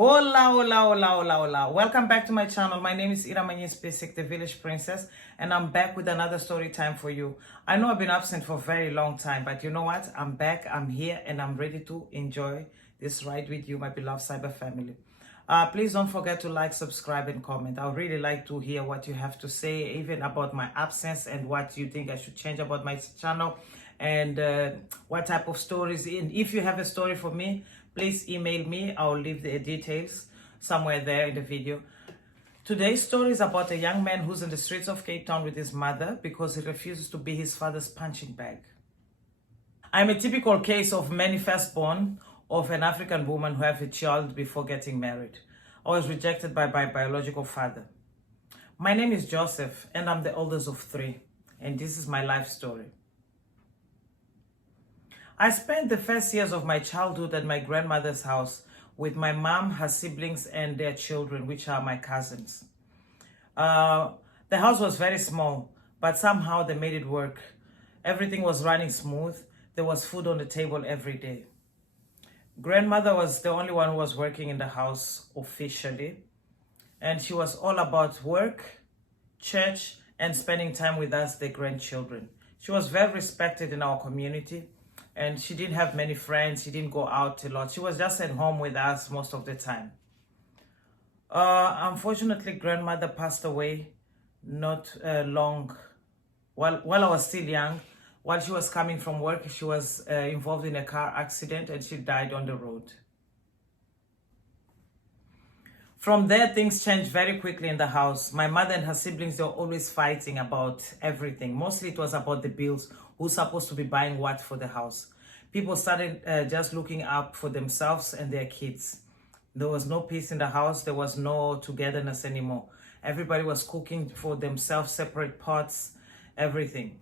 Hola, hola, hola, hola, hola. Welcome back to my channel. My name is Iramanya Spacek, the village princess, and I'm back with another story time for you. I know I've been absent for a very long time, but you know what? I'm back, I'm here, and I'm ready to enjoy this ride with you, my beloved cyber family. Please don't forget to like, subscribe, and comment. I would really like to hear what you have to say, even about my absence and what you think I should change about my channel and what type of stories. And if you have a story for me, please email me. I'll leave the details somewhere there in the video. Today's story is about a young man who's in the streets of Cape Town with his mother because he refuses to be his father's punching bag. I'm a typical case of many firstborn of an African woman who have a child before getting married. I was rejected by my biological father. My name is Joseph and I'm the oldest of three, and this is my life story. I spent the first years of my childhood at my grandmother's house with my mom, her siblings, and their children, which are my cousins. The house was very small, but somehow they made it work. Everything was running smooth. There was food on the table every day. Grandmother was the only one who was working in the house officially, and she was all about work, church, and spending time with us, the grandchildren. She was very respected in our community, and she didn't have many friends. She didn't go out a lot. She was just at home with us most of the time. Unfortunately, grandmother passed away not long while I was still young. While she was coming from work, she was involved in a car accident and she died on the road. From there, things changed very quickly in the house. My mother and her siblings, they were always fighting about everything. Mostly it was about the bills, who's supposed to be buying what for the house. People started just looking up for themselves and their kids. There was no peace in the house. There was no togetherness anymore. Everybody was cooking for themselves, separate pots, everything.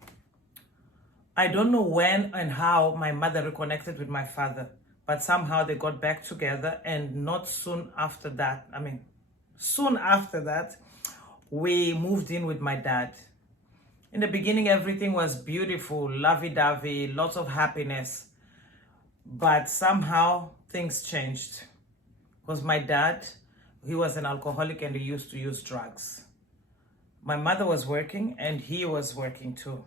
I don't know when and how my mother reconnected with my father, but somehow they got back together, and not soon after that, soon after that, we moved in with my dad. In the beginning, everything was beautiful, lovey-dovey, lots of happiness, but somehow things changed. Because my dad, he was an alcoholic and he used to use drugs. My mother was working and he was working too.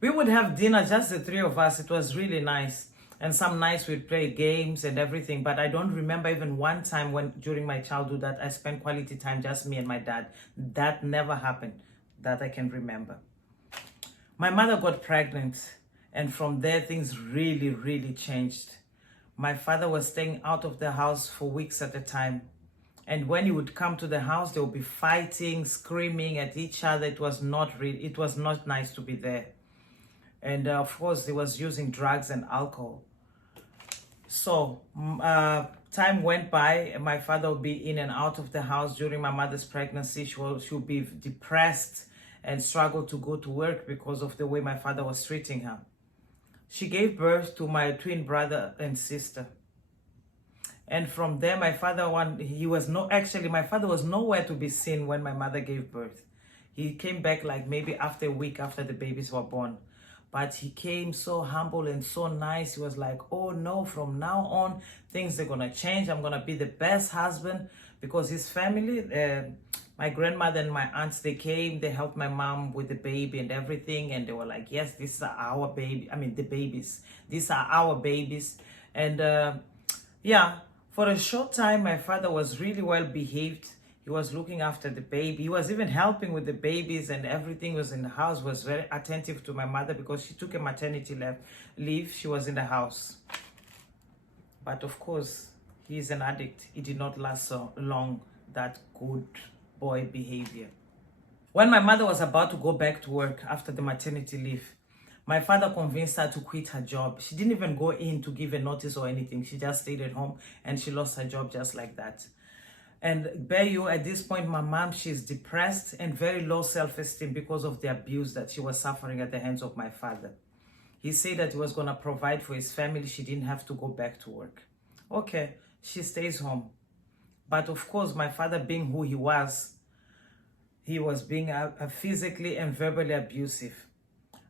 We would have dinner, just the three of us. It was really nice. And some nights we'd play games and everything. But I don't remember even one time when during my childhood that I spent quality time, just me and my dad. That never happened, that I can remember. My mother got pregnant. And from there, things really, really changed. My father was staying out of the house for weeks at a time. And when he would come to the house, they would be fighting, screaming at each other. It was not nice to be there. And of course, he was using drugs and alcohol. So time went by. My father would be in and out of the house during my mother's pregnancy. She would be depressed and struggle to go to work because of the way my father was treating her. She gave birth to my twin brother and sister. And from there, my father my father was nowhere to be seen when my mother gave birth. He came back like maybe after a week after the babies were born. But he came so humble and so nice. He was like, oh no, from now on, things are going to change. I'm going to be the best husband. Because his family, my grandmother and my aunts, they came, they helped my mom with the baby and everything. And they were like, yes, these are our baby. The babies. These are our babies. And yeah, for a short time, my father was really well behaved. He was looking after the baby. He was even helping with the babies, and everything was in the house. Was very attentive to my mother because she took a maternity leave. She was in the house. But of course, he's an addict. It did not last so long, that good boy behavior. When my mother was about to go back to work after the maternity leave, my father convinced her to quit her job. She didn't even go in to give a notice or anything. She just stayed at home and she lost her job just like that. And bear you, at this point, my mom, she's depressed and very low self-esteem because of the abuse that she was suffering at the hands of my father. He said that he was going to provide for his family. She didn't have to go back to work. Okay, she stays home. But of course, my father being who he was being physically and verbally abusive.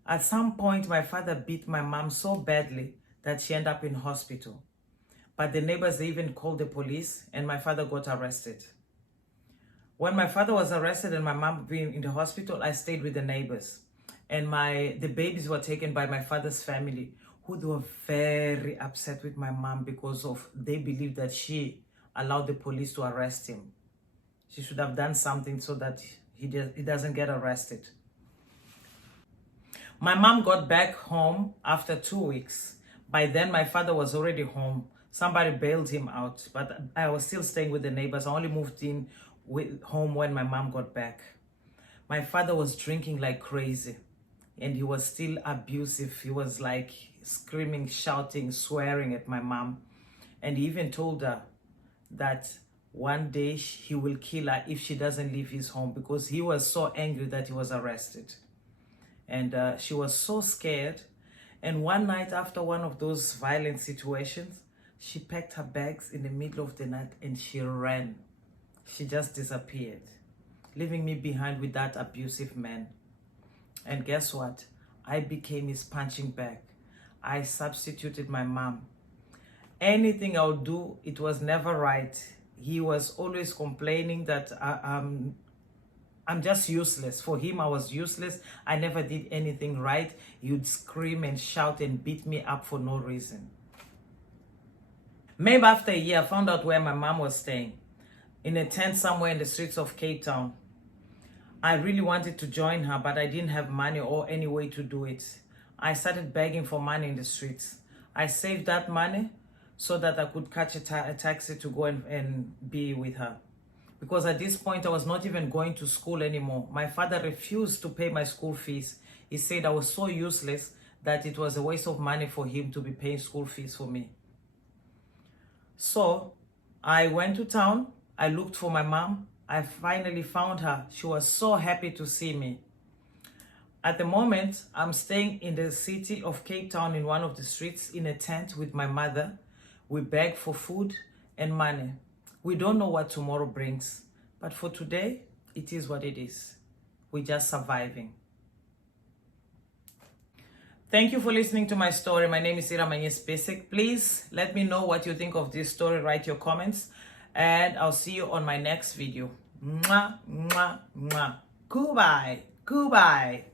At some point, my father beat my mom so badly that she ended up in hospital. But the neighbors, they even called the police, and my father got arrested. When my father was arrested and my mom being in the hospital, I stayed with the neighbors. And the babies were taken by my father's family, who they were very upset with my mom because they believed that she allowed the police to arrest him. She should have done something so that he doesn't get arrested. My mom got back home after 2 weeks. By then, my father was already home. Somebody bailed him out, but I was still staying with the neighbors. I only moved in home when my mom got back. My father was drinking like crazy, and he was still abusive. He was like screaming, shouting, swearing at my mom. And he even told her that one day he will kill her if she doesn't leave his home, because he was so angry that he was arrested. And she was so scared. And one night, after one of those violent situations, she packed her bags in the middle of the night and she ran. She just disappeared, leaving me behind with that abusive man. And guess what? I became his punching bag. I substituted my mom. Anything I would do, it was never right. He was always complaining that I'm just useless. For him, I was useless. I never did anything right. He would scream and shout and beat me up for no reason. Maybe after a year, I found out where my mom was staying, in a tent somewhere in the streets of Cape Town. I really wanted to join her, but I didn't have money or any way to do it. I started begging for money in the streets. I saved that money so that I could catch a taxi to go and be with her. Because at this point, I was not even going to school anymore. My father refused to pay my school fees. He said I was so useless that it was a waste of money for him to be paying school fees for me. So I went to town. I looked for my mom. I finally found her. She was so happy to see me. At the moment, I'm staying in the city of Cape Town in one of the streets in a tent with my mother. We beg for food and money. We don't know what tomorrow brings, but for today, it is what it is. We're just surviving. Thank you for listening to my story. My name is Iramanyes Basic. Please let me know what you think of this story. Write your comments, and I'll see you on my next video. Mwah, mwah, mwah. Goodbye. Goodbye.